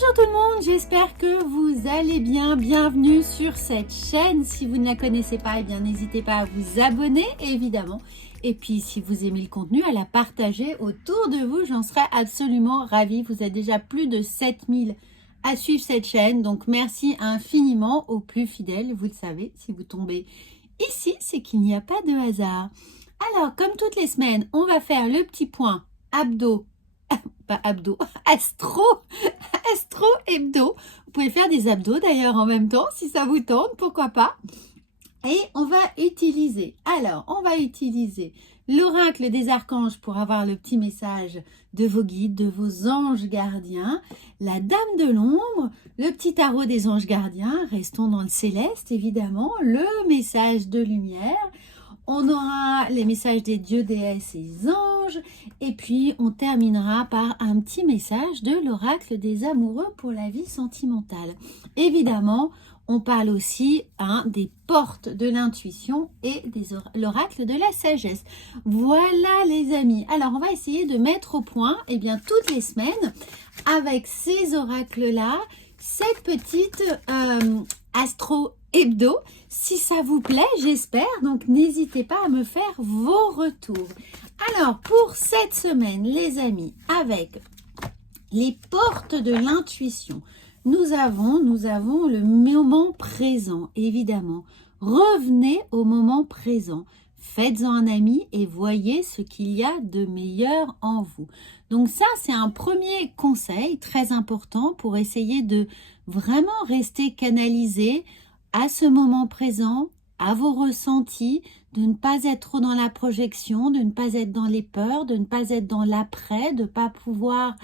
Bonjour tout le monde, j'espère que vous allez bien. Bienvenue sur cette chaîne. Si vous ne la connaissez pas, eh bien n'hésitez pas à vous abonner évidemment. Et puis si vous aimez le contenu, à la partager autour de vous, j'en serais absolument ravie. Vous êtes déjà plus de 7000 à suivre cette chaîne, donc merci infiniment aux plus fidèles. Vous le savez, si vous tombez ici, c'est qu'il n'y a pas de hasard. Alors, comme toutes les semaines, on va faire le petit point abdos. Pas abdos, astro hebdo. Vous pouvez faire des abdos d'ailleurs en même temps si ça vous tente, pourquoi pas. Et on va utiliser l'oracle des archanges pour avoir le petit message de vos guides, de vos anges gardiens, la dame de l'ombre, le petit tarot des anges gardiens, restons dans le céleste évidemment, le message de lumière. On aura les messages des dieux, déesses et anges. Et puis, on terminera par un petit message de l'oracle des amoureux pour la vie sentimentale. Évidemment, on parle aussi des portes de l'intuition et l'oracle de la sagesse. Voilà les amis. Alors, on va essayer de mettre au point, toutes les semaines, avec ces oracles-là, cette petite astro hebdo, si ça vous plaît, j'espère. Donc, n'hésitez pas à me faire vos retours. Alors, pour cette semaine, les amis, avec les portes de l'intuition, nous avons le moment présent, évidemment. Revenez au moment présent. Faites-en un ami et voyez ce qu'il y a de meilleur en vous. Donc ça, c'est un premier conseil très important pour essayer de vraiment rester canalisé à ce moment présent, à vos ressentis, de ne pas être trop dans la projection, de ne pas être dans les peurs, de ne pas être dans l'après, de ne pas pouvoir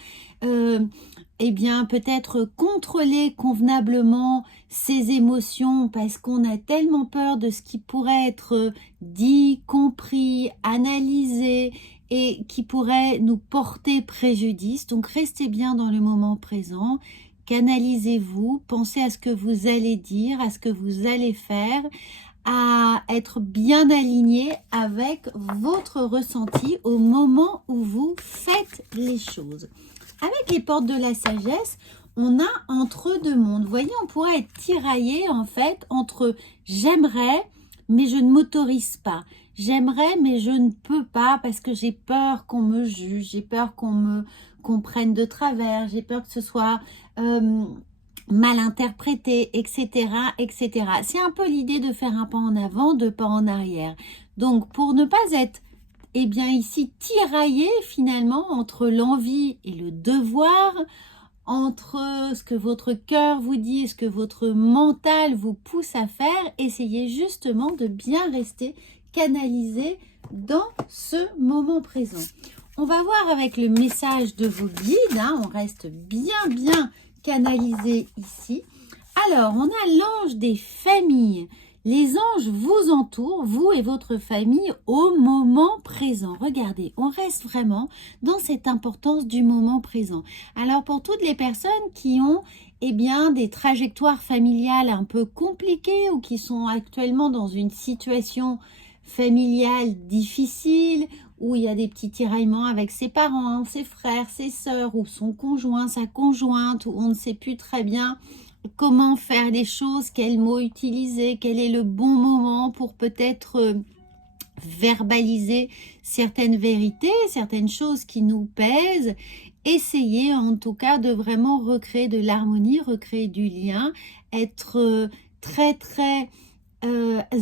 peut-être contrôler convenablement ses émotions parce qu'on a tellement peur de ce qui pourrait être dit, compris, analysé et qui pourrait nous porter préjudice. Donc restez bien dans le moment présent. Canalisez-vous, pensez à ce que vous allez dire, à ce que vous allez faire, à être bien aligné avec votre ressenti au moment où vous faites les choses. Avec les portes de la sagesse, on a entre deux mondes. Vous voyez, on pourrait être tiraillé en fait entre j'aimerais, mais je ne m'autorise pas. J'aimerais, mais je ne peux pas parce que j'ai peur qu'on me juge, j'ai peur qu'on prenne de travers, j'ai peur que ce soit mal interprété, etc., etc. C'est un peu l'idée de faire un pas en avant, deux pas en arrière. Donc, pour ne pas être ici tiraillé finalement entre l'envie et le devoir, entre ce que votre cœur vous dit et ce que votre mental vous pousse à faire, essayez justement de bien rester canalisé dans ce moment présent. On va voir avec le message de vos guides, on reste bien canalisé ici. Alors, on a l'ange des familles. Les anges vous entourent, vous et votre famille, au moment présent. Regardez, on reste vraiment dans cette importance du moment présent. Alors, pour toutes les personnes qui ont des trajectoires familiales un peu compliquées ou qui sont actuellement dans une situation familiale difficile, où il y a des petits tiraillements avec ses parents, ses frères, ses sœurs, ou son conjoint, sa conjointe, où on ne sait plus très bien comment faire les choses, quels mots utiliser, quel est le bon moment pour peut-être verbaliser certaines vérités, certaines choses qui nous pèsent. Essayez en tout cas de vraiment recréer de l'harmonie, recréer du lien, être très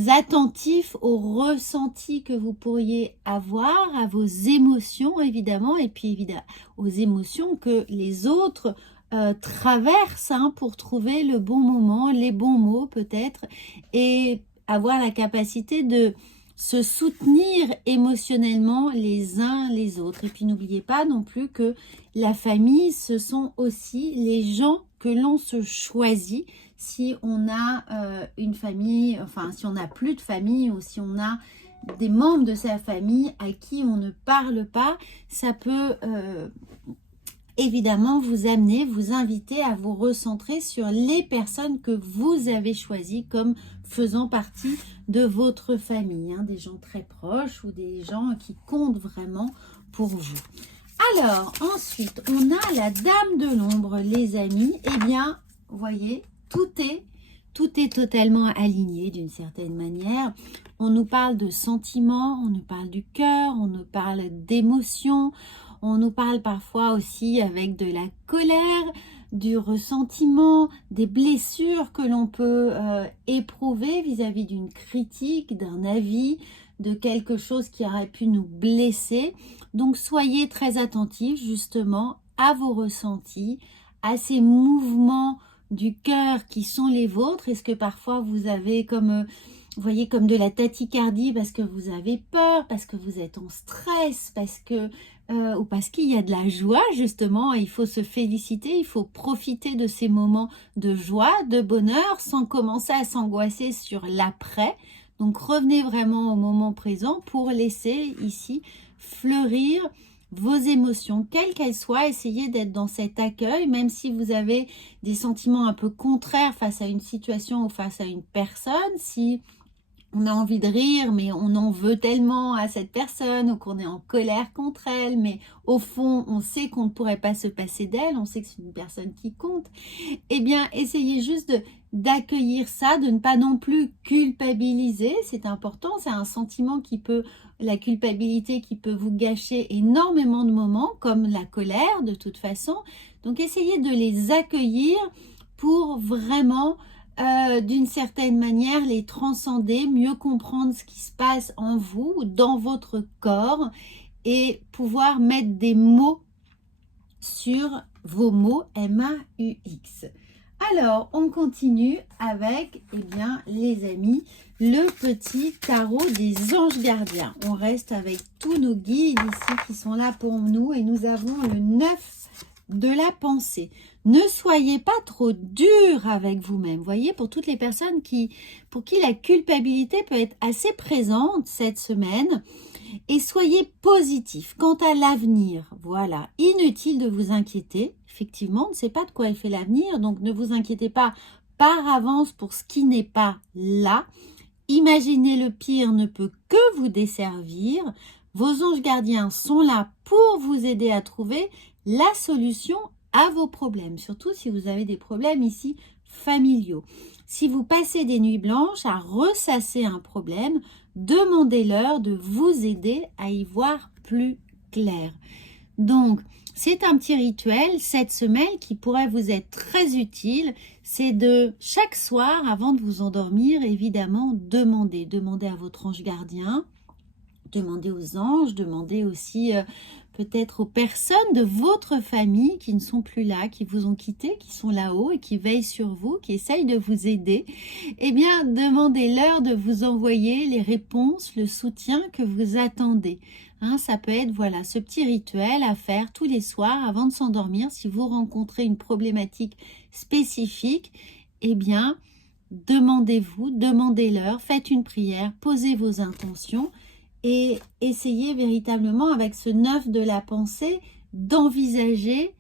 attentif aux ressentis que vous pourriez avoir, à vos émotions évidemment, et puis évidemment aux émotions que les autres traversent pour trouver le bon moment, les bons mots peut-être, et avoir la capacité de se soutenir émotionnellement les uns les autres. Et puis n'oubliez pas non plus que la famille, ce sont aussi les gens que l'on se choisit. Si on a une famille, si on n'a plus de famille ou si on a des membres de sa famille à qui on ne parle pas, ça peut évidemment vous amener, vous inviter à vous recentrer sur les personnes que vous avez choisies comme faisant partie de votre famille, des gens très proches ou des gens qui comptent vraiment pour vous. Alors, ensuite, on a la dame de l'ombre, les amis. Eh bien, vous voyez, tout est totalement aligné d'une certaine manière. On nous parle de sentiments, on nous parle du cœur, on nous parle d'émotions, on nous parle parfois aussi avec de la colère, du ressentiment, des blessures que l'on peut éprouver vis-à-vis d'une critique, d'un avis, de quelque chose qui aurait pu nous blesser. Donc, soyez très attentifs justement à vos ressentis, à ces mouvements du cœur qui sont les vôtres. Est-ce que parfois vous avez comme, vous voyez, comme de la tachycardie parce que vous avez peur, parce que vous êtes en stress, parce que ou parce qu'il y a de la joie justement. Il faut se féliciter, il faut profiter de ces moments de joie, de bonheur, sans commencer à s'angoisser sur l'après. Donc revenez vraiment au moment présent pour laisser ici fleurir vos émotions, quelles qu'elles soient. Essayez d'être dans cet accueil, même si vous avez des sentiments un peu contraires face à une situation ou face à une personne. Si on a envie de rire, mais on en veut tellement à cette personne, ou qu'on est en colère contre elle, mais au fond, on sait qu'on ne pourrait pas se passer d'elle, on sait que c'est une personne qui compte. Eh bien, essayez juste d'accueillir ça, de ne pas non plus culpabiliser. C'est important, c'est un sentiment qui peut, la culpabilité qui peut vous gâcher énormément de moments, comme la colère de toute façon. Donc, essayez de les accueillir pour vraiment d'une certaine manière les transcender, mieux comprendre ce qui se passe en vous, dans votre corps, et pouvoir mettre des mots sur vos mots, M-A-U-X. Alors, on continue avec, eh bien, les amis, le petit tarot des anges gardiens. On reste avec tous nos guides ici qui sont là pour nous, et nous avons le 9 de la pensée. Ne soyez pas trop dur avec vous-même. Vous voyez, pour toutes les personnes pour qui la culpabilité peut être assez présente cette semaine, et soyez positif quant à l'avenir. Voilà, inutile de vous inquiéter. Effectivement, on ne sait pas de quoi est fait l'avenir, donc ne vous inquiétez pas par avance pour ce qui n'est pas là. Imaginer le pire ne peut que vous desservir. Vos anges gardiens sont là pour vous aider à trouver la solution à vos problèmes, surtout si vous avez des problèmes ici familiaux. Si vous passez des nuits blanches à ressasser un problème, demandez-leur de vous aider à y voir plus clair. Donc, c'est un petit rituel cette semaine qui pourrait vous être très utile. C'est de chaque soir, avant de vous endormir, évidemment, demander à votre ange gardien, demandez aux anges, demandez aussi peut-être aux personnes de votre famille qui ne sont plus là, qui vous ont quitté, qui sont là-haut et qui veillent sur vous, qui essayent de vous aider. Eh bien, demandez-leur de vous envoyer les réponses, le soutien que vous attendez. Hein, ça peut être, voilà, ce petit rituel à faire tous les soirs avant de s'endormir. Si vous rencontrez une problématique spécifique, eh bien, demandez-leur, faites une prière, posez vos intentions. Et essayez véritablement avec ce 9 de la pensée d'envisager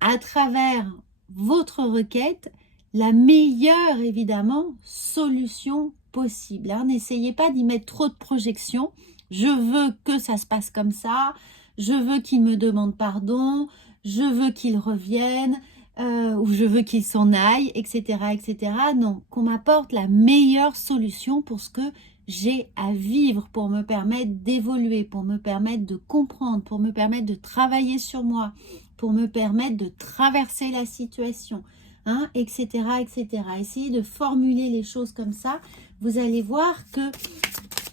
à travers votre requête la meilleure évidemment solution possible. Hein. N'essayez pas d'y mettre trop de projections. Je veux que ça se passe comme ça. Je veux qu'il me demande pardon. Je veux qu'il revienne. Ou je veux qu'il s'en aille, etc., etc. Non, qu'on m'apporte la meilleure solution pour ce que j'ai à vivre, pour me permettre d'évoluer, pour me permettre de comprendre, pour me permettre de travailler sur moi, pour me permettre de traverser la situation, hein, etc., etc. Essayez de formuler les choses comme ça. Vous allez voir que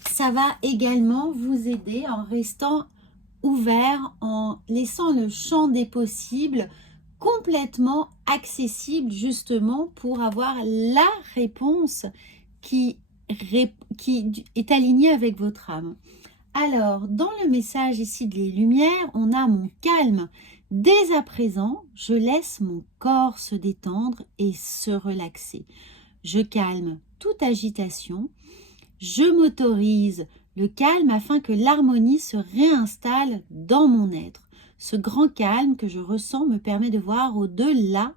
ça va également vous aider en restant ouvert, en laissant le champ des possibles complètement accessible justement pour avoir la réponse qui est alignée avec votre âme. Alors, dans le message ici des lumières, on a mon calme. Dès à présent, je laisse mon corps se détendre et se relaxer. Je calme toute agitation. Je m'autorise le calme afin que l'harmonie se réinstalle dans mon être. Ce grand calme que je ressens me permet de voir au-delà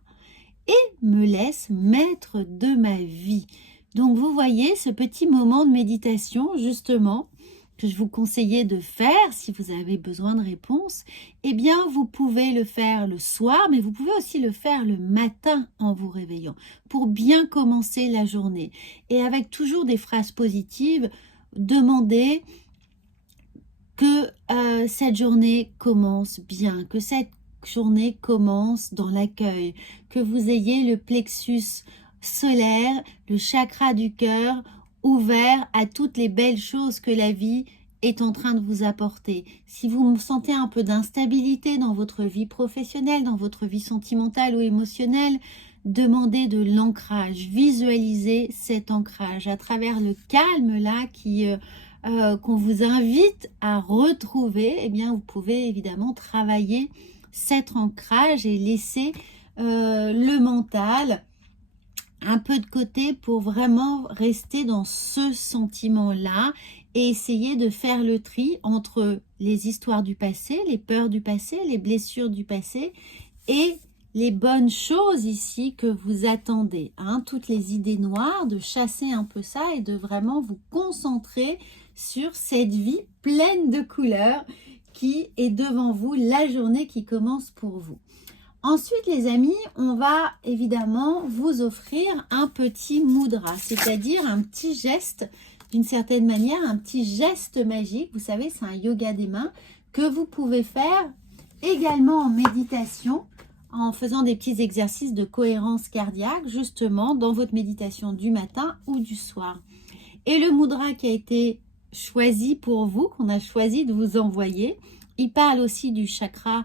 et me laisse maître de ma vie. Donc vous voyez ce petit moment de méditation justement que je vous conseillais de faire si vous avez besoin de réponses, eh bien, vous pouvez le faire le soir, mais vous pouvez aussi le faire le matin en vous réveillant pour bien commencer la journée. Et avec toujours des phrases positives, demandez que cette journée commence bien, que cette journée commence dans l'accueil, que vous ayez le plexus solaire, le chakra du cœur ouvert à toutes les belles choses que la vie est en train de vous apporter. Si vous sentez un peu d'instabilité dans votre vie professionnelle, dans votre vie sentimentale ou émotionnelle, demandez de l'ancrage, visualisez cet ancrage à travers le calme là qu'on vous invite à retrouver. Eh bien, vous pouvez évidemment travailler cet ancrage et laisser le mental un peu de côté pour vraiment rester dans ce sentiment-là et essayer de faire le tri entre les histoires du passé, les peurs du passé, les blessures du passé et les bonnes choses ici que vous attendez, hein, toutes les idées noires, de chasser un peu ça et de vraiment vous concentrer sur cette vie pleine de couleurs qui est devant vous, la journée qui commence pour vous. Ensuite, les amis, on va évidemment vous offrir un petit mudra, c'est-à-dire un petit geste, d'une certaine manière, un petit geste magique. Vous savez, c'est un yoga des mains que vous pouvez faire également en méditation, en faisant des petits exercices de cohérence cardiaque, justement, dans votre méditation du matin ou du soir. Et le mudra qui a été choisi pour vous, qu'on a choisi de vous envoyer, il parle aussi du chakra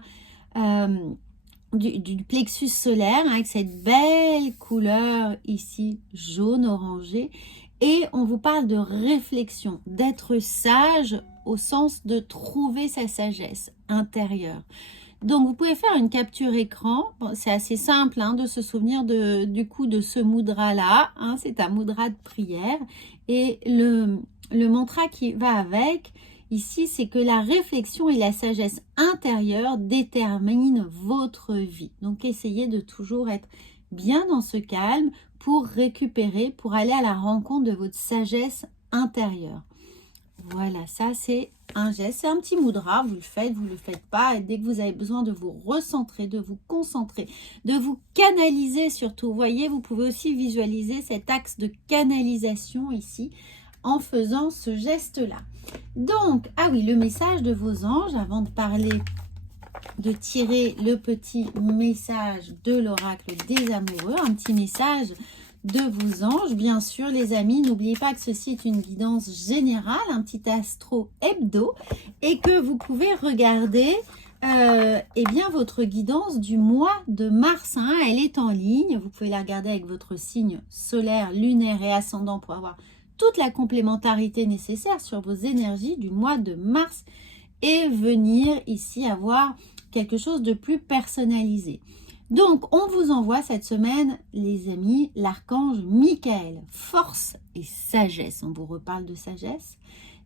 du plexus solaire, hein, avec cette belle couleur ici, jaune orangé. Et on vous parle de réflexion, d'être sage au sens de trouver sa sagesse intérieure. Donc, vous pouvez faire une capture écran. Bon, c'est assez simple hein, de se souvenir du coup de ce mudra-là. Hein, c'est un mudra de prière. Et le mantra qui va avec, ici, c'est que la réflexion et la sagesse intérieure déterminent votre vie. Donc, essayez de toujours être bien dans ce calme pour récupérer, pour aller à la rencontre de votre sagesse intérieure. Voilà, ça c'est un geste, c'est un petit mudra, vous le faites pas. Et dès que vous avez besoin de vous recentrer, de vous concentrer, de vous canaliser surtout, vous voyez, vous pouvez aussi visualiser cet axe de canalisation ici en faisant ce geste-là. Donc, ah oui, le message de vos anges, avant de parler, de tirer le petit message de l'oracle des amoureux, un petit message de vos anges, bien sûr les amis, n'oubliez pas que ceci est une guidance générale, un petit astro hebdo, et que vous pouvez regarder eh bien votre guidance du mois de mars, hein, elle est en ligne, vous pouvez la regarder avec votre signe solaire, lunaire et ascendant pour avoir toute la complémentarité nécessaire sur vos énergies du mois de mars et venir ici avoir quelque chose de plus personnalisé. Donc, on vous envoie cette semaine, les amis, l'archange Michael, force et sagesse. On vous reparle de sagesse.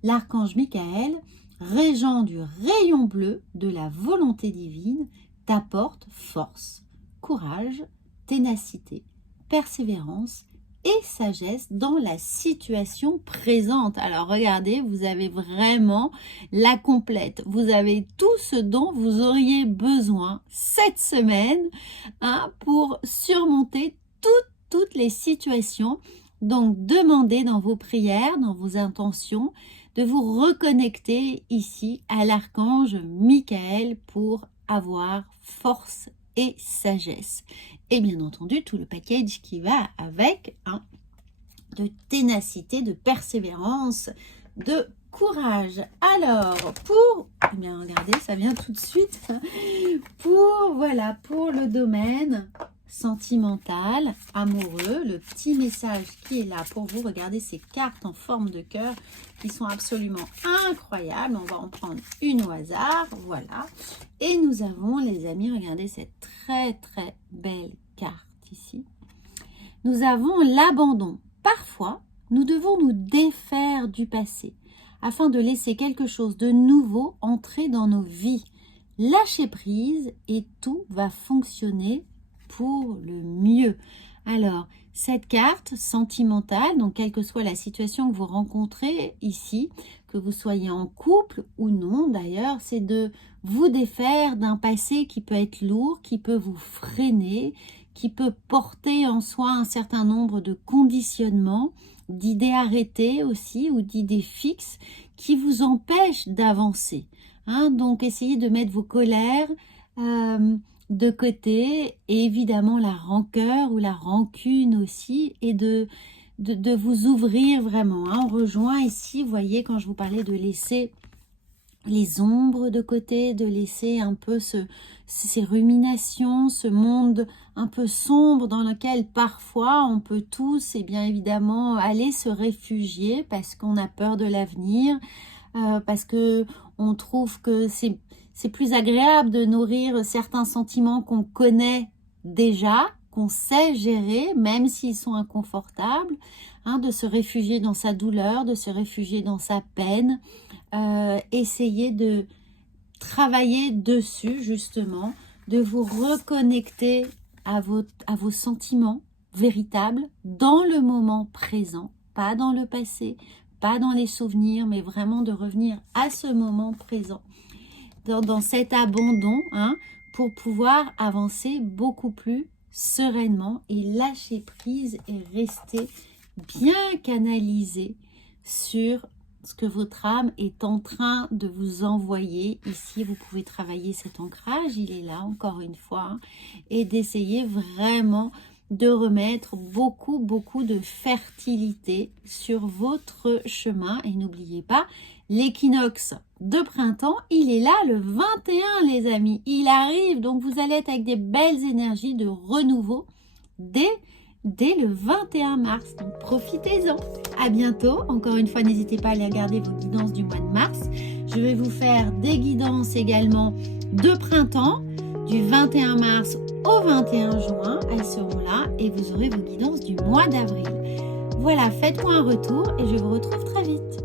L'archange Michael, régent du rayon bleu de la volonté divine, t'apporte force, courage, ténacité, persévérance et sagesse dans la situation présente. Alors regardez, vous avez vraiment la complète. Vous avez tout ce dont vous auriez besoin cette semaine hein, pour surmonter toutes les situations. Donc demandez dans vos prières, dans vos intentions, de vous reconnecter ici à l'archange Michael pour avoir force et sagesse. Et bien entendu, tout le package qui va avec, hein, de ténacité, de persévérance, de courage. Alors, eh bien regardez, ça vient tout de suite, pour le domaine sentimental, amoureux, le petit message qui est là pour vous. Regardez ces cartes en forme de cœur qui sont absolument incroyables. On va en prendre une au hasard, voilà. Et nous avons, les amis, regardez cette très très belle carte ici. Nous avons l'abandon. Parfois, nous devons nous défaire du passé afin de laisser quelque chose de nouveau entrer dans nos vies. Lâchez prise et tout va fonctionner pour le mieux. Alors, cette carte sentimentale, donc quelle que soit la situation que vous rencontrez ici, que vous soyez en couple ou non d'ailleurs, c'est de vous défaire d'un passé qui peut être lourd, qui peut vous freiner, qui peut porter en soi un certain nombre de conditionnements, d'idées arrêtées aussi ou d'idées fixes qui vous empêchent d'avancer. Hein, donc essayez de mettre vos colères de côté et évidemment la rancœur ou la rancune aussi et de vous ouvrir vraiment. Hein. On rejoint ici, vous voyez, quand je vous parlais de laisser les ombres de côté, de laisser un peu ces ruminations, ce monde un peu sombre dans lequel parfois on peut tous et bien évidemment aller se réfugier parce qu'on a peur de l'avenir, parce que on trouve que c'est plus agréable de nourrir certains sentiments qu'on connaît déjà, qu'on sait gérer, même s'ils sont inconfortables, hein, de se réfugier dans sa douleur, de se réfugier dans sa peine, essayer de travailler dessus justement, de vous reconnecter à vos sentiments véritables dans le moment présent, pas dans le passé, pas dans les souvenirs, mais vraiment de revenir à ce moment présent, dans cet abandon, hein, pour pouvoir avancer beaucoup plus sereinement et lâcher prise et rester bien canalisé sur ce que votre âme est en train de vous envoyer. Ici, vous pouvez travailler cet ancrage, il est là encore une fois, hein, et d'essayer vraiment de remettre beaucoup de fertilité sur votre chemin. Et n'oubliez pas, l'équinoxe de printemps, il est là le 21 les amis, il arrive, donc vous allez être avec des belles énergies de renouveau dès le 21 mars, donc profitez-en. À bientôt, encore une fois n'hésitez pas à aller regarder vos guidances du mois de mars. Je vais vous faire des guidances également de printemps, du 21 mars au 21 juin, elles seront là et vous aurez vos guidances du mois d'avril. Voilà, faites-moi un retour et je vous retrouve très vite.